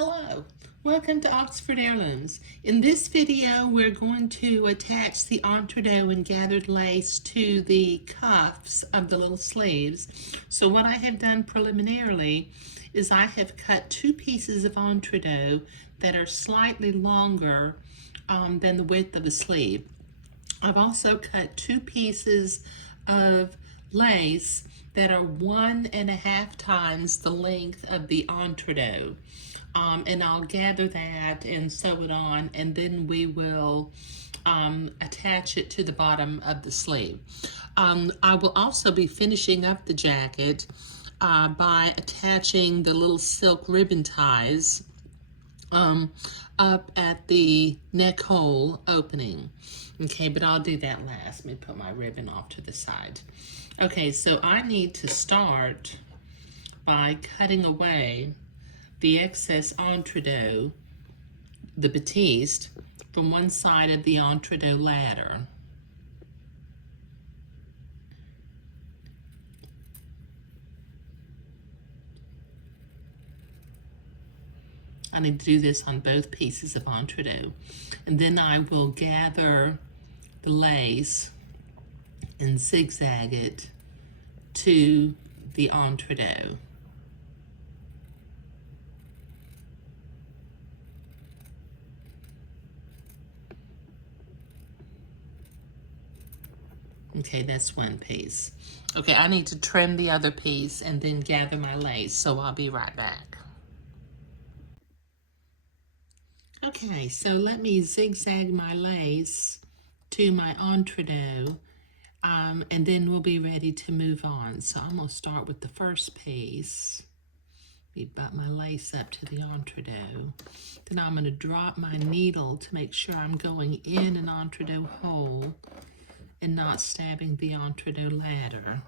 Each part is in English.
Hello, welcome to Oxford Heirlooms. In this video, we're going to attach the entredot and gathered lace to the cuffs of the little sleeves. So what I have done preliminarily is I have cut two pieces of entredot that are slightly longer than the width of the sleeve. I've also cut two pieces of lace that are 1.5 times the length of the entredot. And I'll gather that and sew it on, and then we will attach it to the bottom of the sleeve. I will also be finishing up the jacket by attaching the little silk ribbon ties up at the neck hole opening. Okay, but I'll do that last. Let me put my ribbon off to the side. Okay, so I need to start by cutting away the excess entredot, the batiste, from one side of the entredot ladder. I need to do this on both pieces of entredot. And then I will gather the lace and zigzag it to the entredot. Okay, that's one piece. Okay, I need to trim the other piece and then gather my lace, so I'll be right back. Okay, so let me zigzag my lace to my entredot, and then we'll be ready to move on. So I'm going to start with the first piece. Butt my lace up to the entredot. Then I'm going to drop my needle to make sure I'm going in an entredot hole and not stabbing the entredot ladder.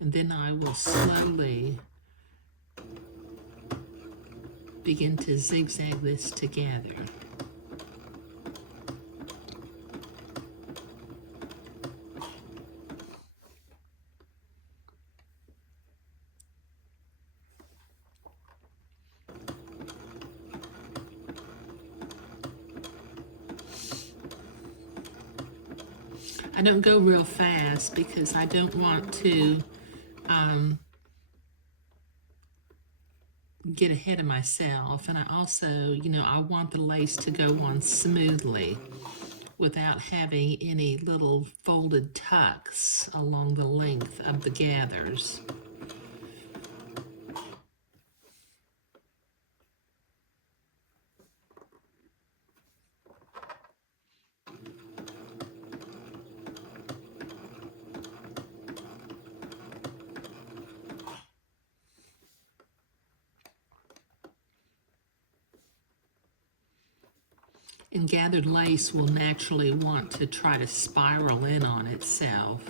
And then I will slowly begin to zigzag this together. I don't go real fast because I don't want to get ahead of myself, and I also, I want the lace to go on smoothly without having any little folded tucks along the length of the gathers. And gathered lace will naturally want to try to spiral in on itself.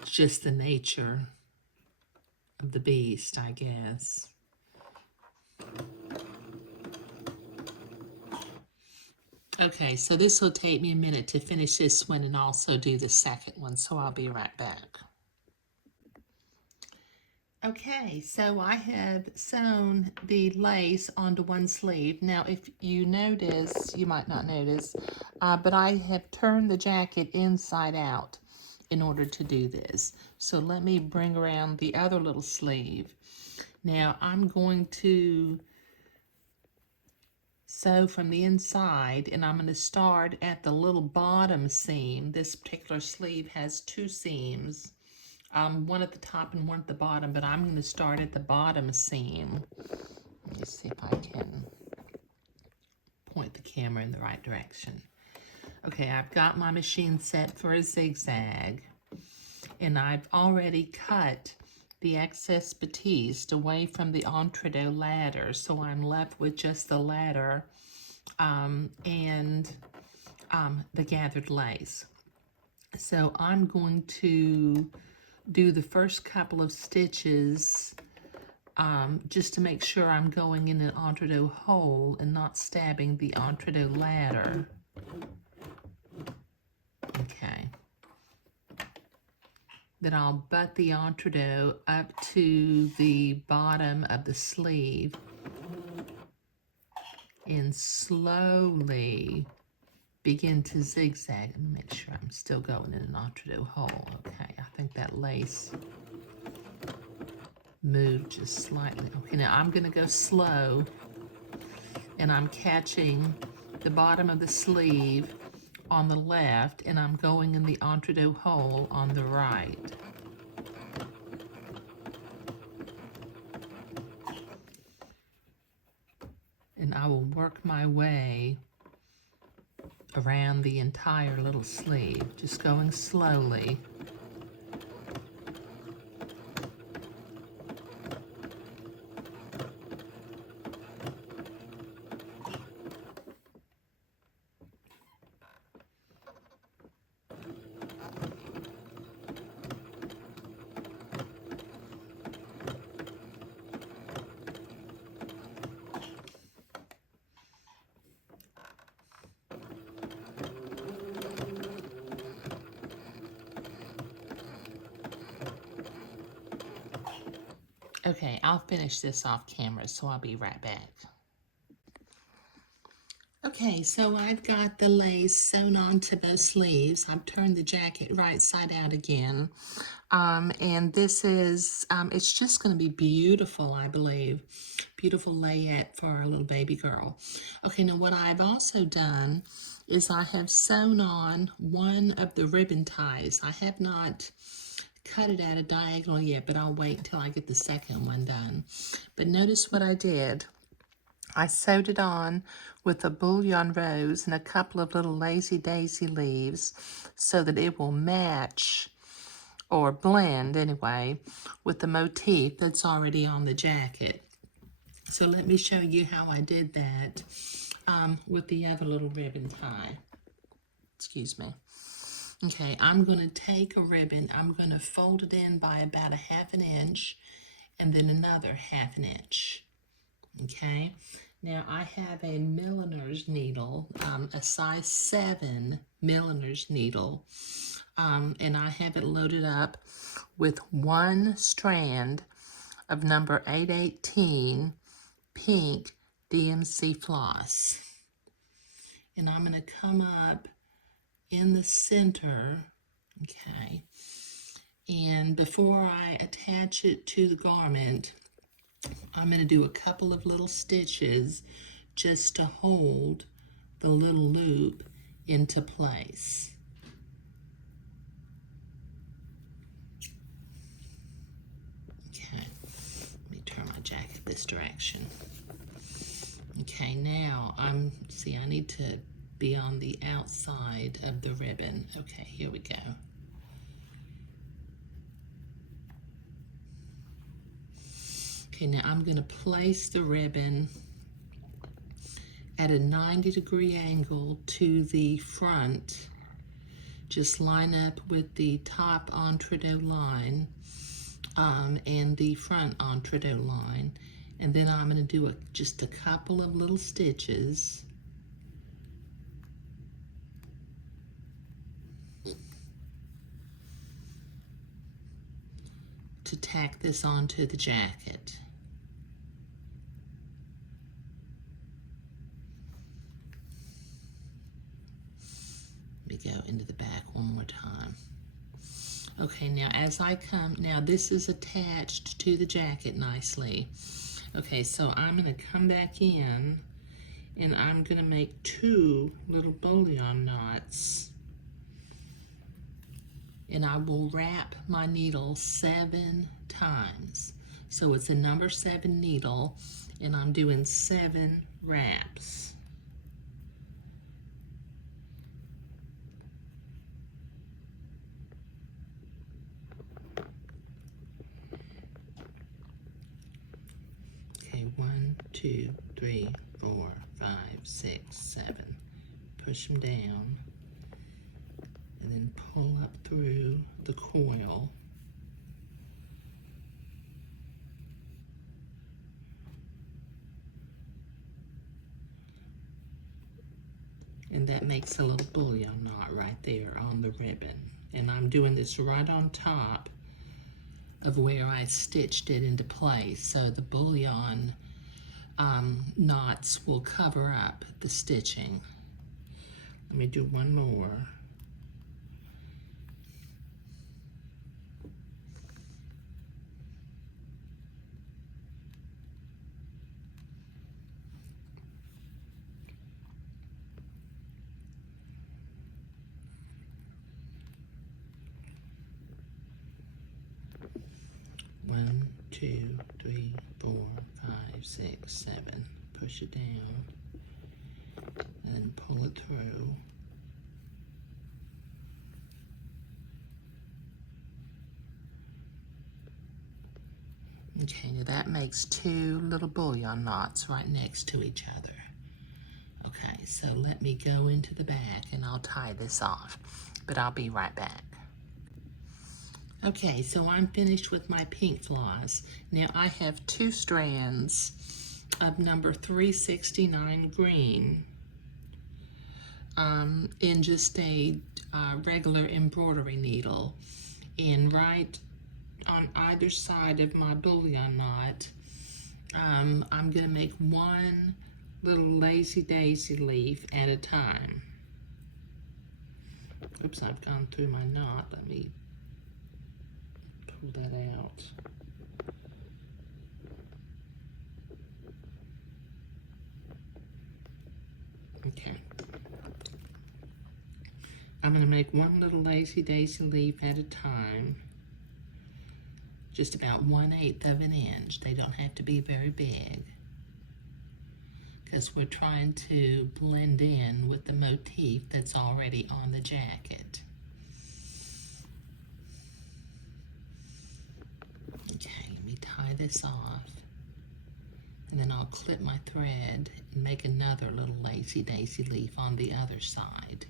It's just the nature of the beast, I guess. Okay, so this will take me a minute to finish this one and also do the second one, so I'll be right back. Okay, so I have sewn the lace onto one sleeve. Now, if you notice, you might not notice, but I have turned the jacket inside out in order to do this. So let me bring around the other little sleeve. Now, I'm going to sew from the inside, and I'm going to start at the little bottom seam. This particular sleeve has two seams. One at the top and one at the bottom, but I'm going to start at the bottom seam. Let me see if I can point the camera in the right direction. Okay, I've got my machine set for a zigzag, and I've already cut the excess batiste away from the entredot ladder, so I'm left with just the ladder and the gathered lace. So I'm going to do the first couple of stitches just to make sure I'm going in an entredot hole and not stabbing the entredot ladder. Okay. Then I'll butt the entredot up to the bottom of the sleeve and slowly begin to zigzag. Let me make sure I'm still going in an entre-deux hole. Okay, I think that lace moved just slightly. Okay, now I'm gonna go slow, and I'm catching the bottom of the sleeve on the left, and I'm going in the entre-deux hole on the right. And I will work my way around the entire little sleeve, just going slowly. Okay, I'll finish this off camera, so I'll be right back. Okay, so I've got the lace sewn onto both sleeves. I've turned the jacket right side out again. And this is, it's just going to be beautiful, I believe. Beautiful layette for our little baby girl. Okay, now what I've also done is I have sewn on one of the ribbon ties. I have not cut it at a diagonal yet, but I'll wait until I get the second one done. But notice what I did. I sewed it on with a bullion rose and a couple of little lazy daisy leaves so that it will match, or blend anyway, with the motif that's already on the jacket. So let me show you how I did that with the other little ribbon tie. Excuse me. Okay, I'm going to take a ribbon, I'm going to fold it in by about 1/2 inch, and then another 1/2 inch. Okay, now I have a milliner's needle, a size 7 milliner's needle, and I have it loaded up with one strand of number 818 pink DMC floss. And I'm going to come up in the center, okay, and before I attach it to the garment, I'm going to do a couple of little stitches just to hold the little loop into place. Okay, let me turn my jacket this direction. Okay, now I need to be on the outside of the ribbon. Okay, here we go. Okay, now I'm going to place the ribbon at a 90-degree angle to the front. Just line up with the top entre-deux line and the front entre-deux line. And then I'm going to do just a couple of little stitches. To tack this onto the jacket. Let me go into the back one more time. Okay, now as I come, now this is attached to the jacket nicely. Okay, so I'm going to come back in and I'm going to make 2 little bullion knots. And I will wrap my needle 7 times. So it's a number 7 needle, and I'm doing 7 wraps. Okay, 1, 2, 3, 4, 5, 6, 7. Push them down. And then pull up through the coil. And that makes a little bullion knot right there on the ribbon. And I'm doing this right on top of where I stitched it into place. So the bullion knots will cover up the stitching. Let me do one more. One, two, three, 4, 5, 6, 7. Push it down and pull it through. Okay, now that makes 2 little bullion knots right next to each other. Okay, so let me go into the back and I'll tie this off, but I'll be right back. Okay, so I'm finished with my pink floss. Now I have 2 strands of number 369 green in just a regular embroidery needle. And right on either side of my bullion knot, I'm going to make 1 little lazy daisy leaf at a time. Oops, I've gone through my knot. Let me pull that out. Okay. I'm going to make 1 little lazy daisy leaf at a time, just about 1/8 of an inch. They don't have to be very big, because we're trying to blend in with the motif that's already on the jacket. Okay, let me tie this off, and then I'll clip my thread and make another little lazy daisy leaf on the other side.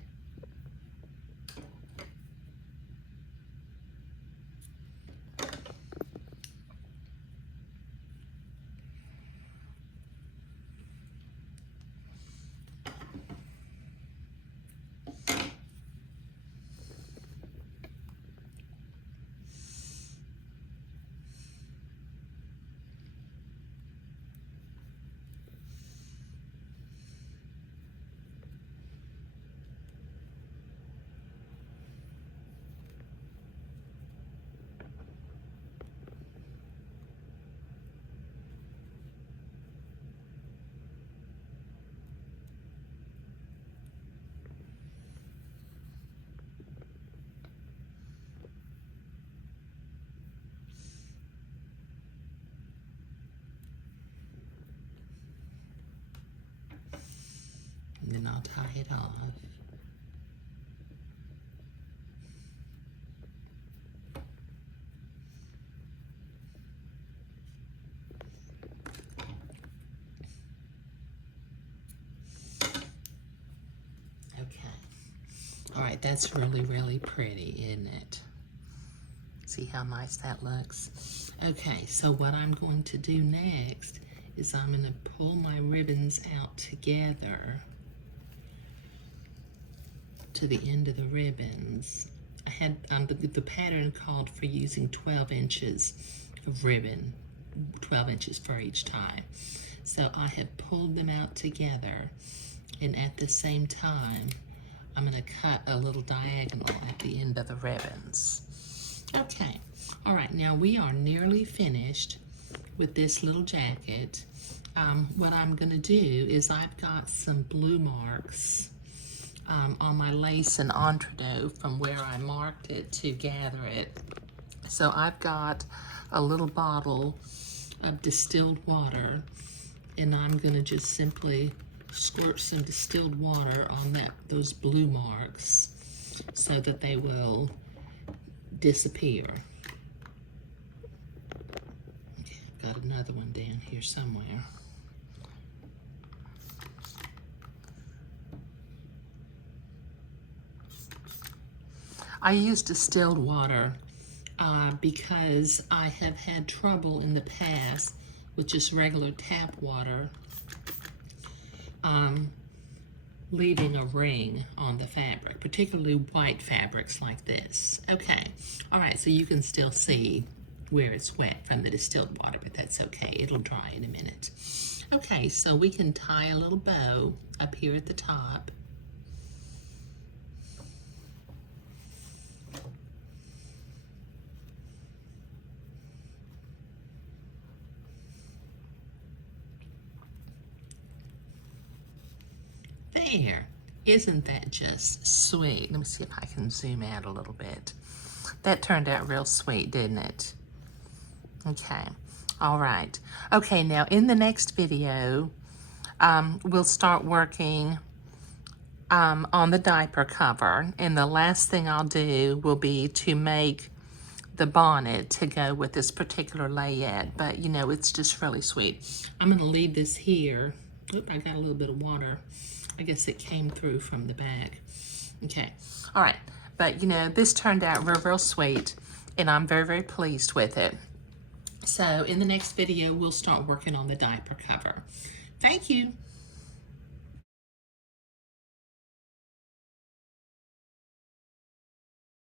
And then I'll tie it off. Okay. All right, that's really, really pretty, isn't it? See how nice that looks? Okay, so what I'm going to do next is I'm going to pull my ribbons out together to the end of the ribbons. I had the pattern called for using 12 inches of ribbon, 12 inches for each tie. So I have pulled them out together, and at the same time I'm going to cut a little diagonal at the end of the ribbons. Okay, all right, now we are nearly finished with this little jacket. What I'm going to do is I've got some blue marks on my lace and entree from where I marked it to gather it. So I've got a little bottle of distilled water, and I'm going to just simply squirt some distilled water on those blue marks so that they will disappear. Okay, I've got another one down here somewhere. I use distilled water because I have had trouble in the past with just regular tap water leaving a ring on the fabric, particularly white fabrics like this. Okay, all right, so you can still see where it's wet from the distilled water, but that's okay, it'll dry in a minute. Okay, so we can tie a little bow up here at the top. There. Isn't that just sweet? Let me see if I can zoom out a little bit. That turned out real sweet, didn't it? Okay. All right. Okay, now in the next video, we'll start working on the diaper cover, and the last thing I'll do will be to make the bonnet to go with this particular layette, but you know, it's just really sweet. I'm gonna leave this here. Oop, I got a little bit of water. I guess it came through from the back. Okay, all right, but you know, this turned out real sweet, and I'm very pleased with it. So in the next video, we'll start working on the diaper cover. Thank you.